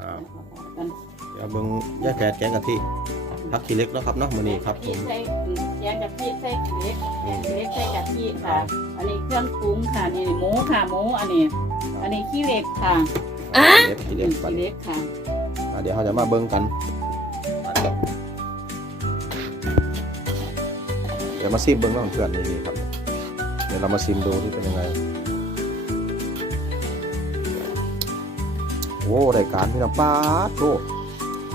อ่ากันเดี๋ยวเบิ่งย่าแฝดแกงกะทิผักขี้เหล็กเนาะครับเนาะมื้อนี้ครับผมใส่แกงกะทิใส่เล็กอืมเล็กใส่กะทิค่ะ อันนี้เครื่องปรุงค่ะนี่หมูค่ะหมูอันนี้ อันนี้ขี้เหล็กค่ะเล็กขี้เหล็กปันขี้เหล็กค่ะอ่าเดี๋ยวเราจะมาเบิ่งกันเดี๋ยวมาซิมเบิ่งเนาะเพื่อนนี่ครับ เดี๋ยวเรามาซิมดูที่เป็นยังไง โอ้รายการพี่น้องป้าดโต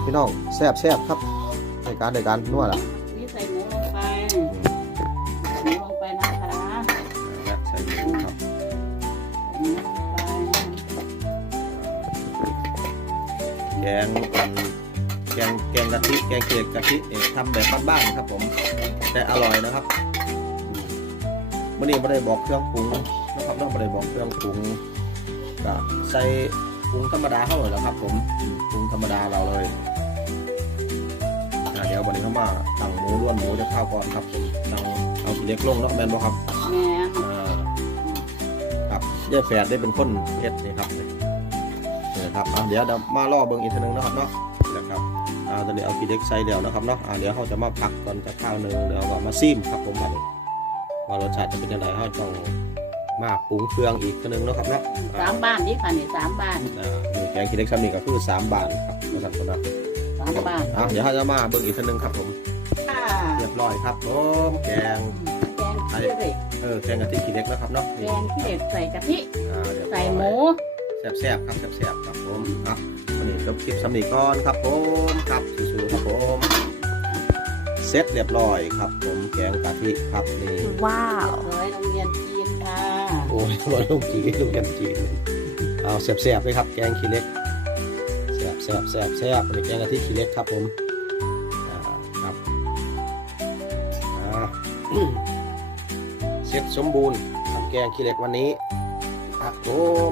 พี่น้องแซ่บแซ่บครับรายการรายการนวดอะนี่ใส่หมูลงไปหมูลงไปนะคะใส่หมูครับหมูลงไปแกงกันแกงแกงกะทิแกงเกล็ดกะทิเนี่ยทำแบบบ้านๆครับผมแต่อร่อยนะครับมื่อนี้ไม่ได้บอกเครื่องปรุงนะครับเนาไม่ได้บอกเครื่องปรุงก็ใส่ ปรุงธรรมดาเข้าเลยแหละครับ ผมปรุงธรรมดาเราเลยอะเดี๋ยววันนี้เข้ามาตั้งหมูล้วนหมูจะเข้าวก่อนครับผมตั้งเอาสีเล็กลงเนาะแมนบ่ครับแม่นอ่าครับยายแฝดได้เป็นคนเฮ็ดนี่ครับนี่นี่ครับอะเดี๋ยวเดี๋ยวมาล่อเบิ่งอีกทีหนึงเนาะครับเนาะนะครับอ่าตอนนี้เอากีเด็กใส่แล้วนะครับเนาะอ่าเดี๋ยวเขาจะมาพักก่อนจะข้าวหนึ่งเดี๋ยวก็มาซิมครับผมมาดิว่ารสชาติจะเป็นยังไงเขาต้อง มาปรุงเครื่องอีกทีหนึงเนาะครับเนาะสามบ้านนี่ค่ะนี่สามบ้านอ่านี่แกงกีเด็กซ้ำนี่ก็คือสามบาทครับนะครับคนละสามบ้านอ่าเดี๋ยวเขาจะมาเบิ่งอีกทีหนึงครับผมค่ะเรียบร้อยครับผมแกงแกงขี้เหล็กเออแกงกะทิกีเด็กนะครับเนาะแกนี่งขี้เหล็กใส่กะทิอ่าเรียบร้อยใส่หมูแซ่บๆครับแซ่บๆครับผมอะวันนี้จบคลิปสำนีก่อนครับผมครับสู้ๆครับผมเสร็จเรียบร้อยครับผมแกงกะทิครับนี่ว้าว โอ้ยร้อยลูกจีนลูกกันจีเอาแสบๆเลยครับ แกงขี้เล็กแสบแซ่บแสบแซ่บเป็นี้แกงกะทิขี้เล็กครับผมครับเสร็จสมบูรณ์ทำแกงขี้เล็กวันนี้ครับผม